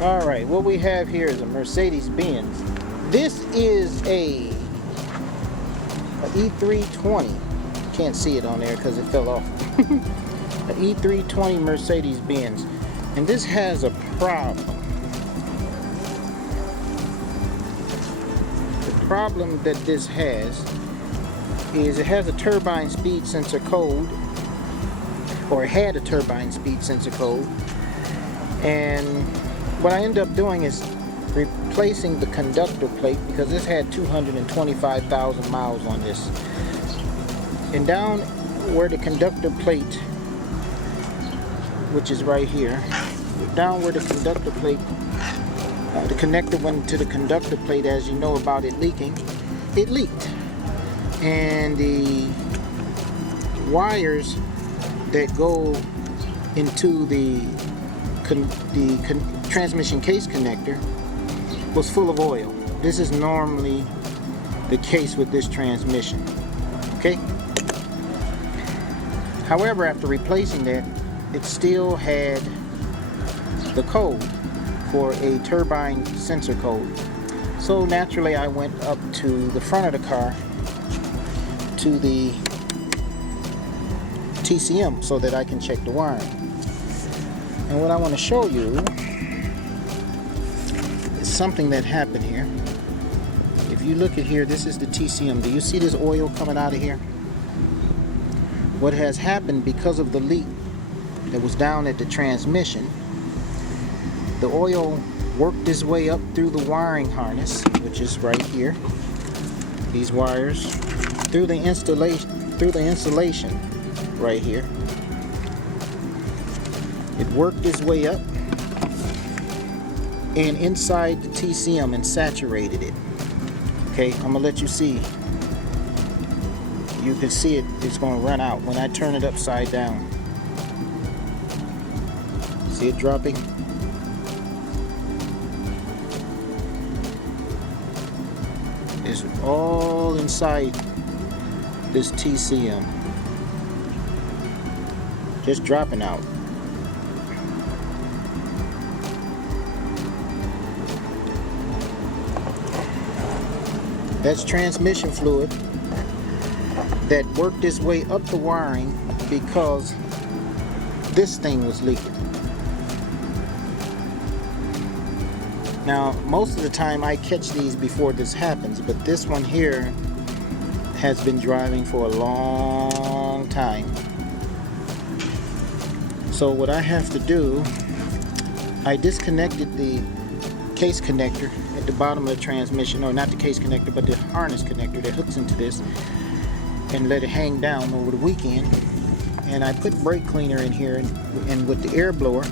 Alright, what we have here is a Mercedes-Benz. This is a E320. Can't see it on there because it fell off. An E320 Mercedes-Benz. And this has a problem. The problem that this has is it has a turbine speed sensor code, or it had a turbine speed sensor code, and what I end up doing is replacing the conductor plate, because this had 225,000 miles on this. And down where the conductor plate, which is right here, down where the conductor plate, the connector went to the conductor plate, as you know about it leaking, it leaked. And the wires that go into the transmission case connector was full of oil. This is normally the case with this transmission. Okay? However, after replacing that, it still had the code for a turbine sensor code. So naturally I went up to the front of the car to the TCM so that I can check the wiring. And what I want to show you is something that happened here. If you look at here, this is the TCM. Do you see this oil coming out of here? What has happened because of the leak that was down at the transmission, the oil worked its way up through the wiring harness, which is right here, these wires, through the insulation right here. It worked its way up and inside the TCM and saturated it. Okay, I'm gonna let you see. You can see it, it's gonna run out when I turn it upside down. See it dropping? It's all inside this TCM. Just dropping out. That's transmission fluid that worked its way up the wiring because this thing was leaking. Now, most of the time I catch these before this happens, but this one here has been driving for a long time. So what I have to do, I disconnected the case connector at the bottom of the transmission, or not the case connector, but the harness connector that hooks into this, and let it hang down over the weekend. And I put brake cleaner in here, and with the air blower,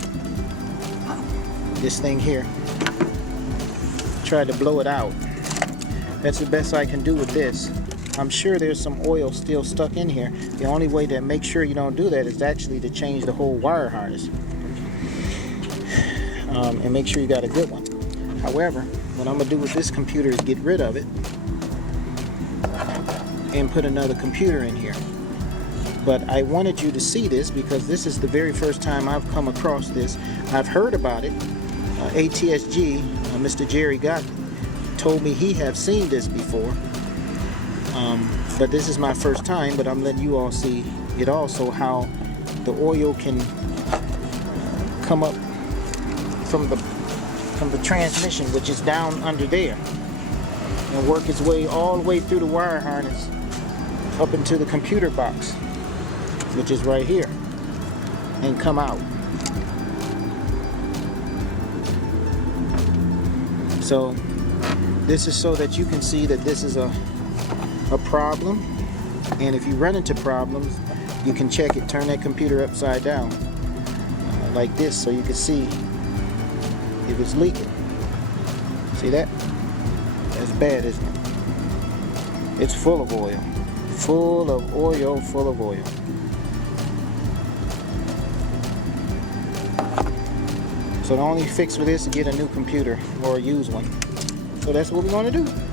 this thing here, try to blow it out. That's the best I can do with this. I'm sure there's some oil still stuck in here. The only way to make sure you don't do that is actually to change the whole wire harness, and make sure you got a good one. However, what I'm gonna do with this computer is get rid of it and put another computer in here. But I wanted you to see this because this is the very first time I've come across this. I've heard about it. ATSG, Mr. Jerry Gott, told me he have seen this before. But this is my first time, but I'm letting you all see it also, how the oil can come up from the transmission, which is down under there, and work its way all the way through the wire harness up into the computer box, which is right here, and come out. So this is so that you can see that this is a problem, and if you run into problems, you can check it. Turn that computer upside down like this so you can see if it's leaking. See that? That's bad, isn't it? It's full of oil. Full of oil, full of oil. So the only fix for this is get a new computer or a used one. So that's what we're going to do.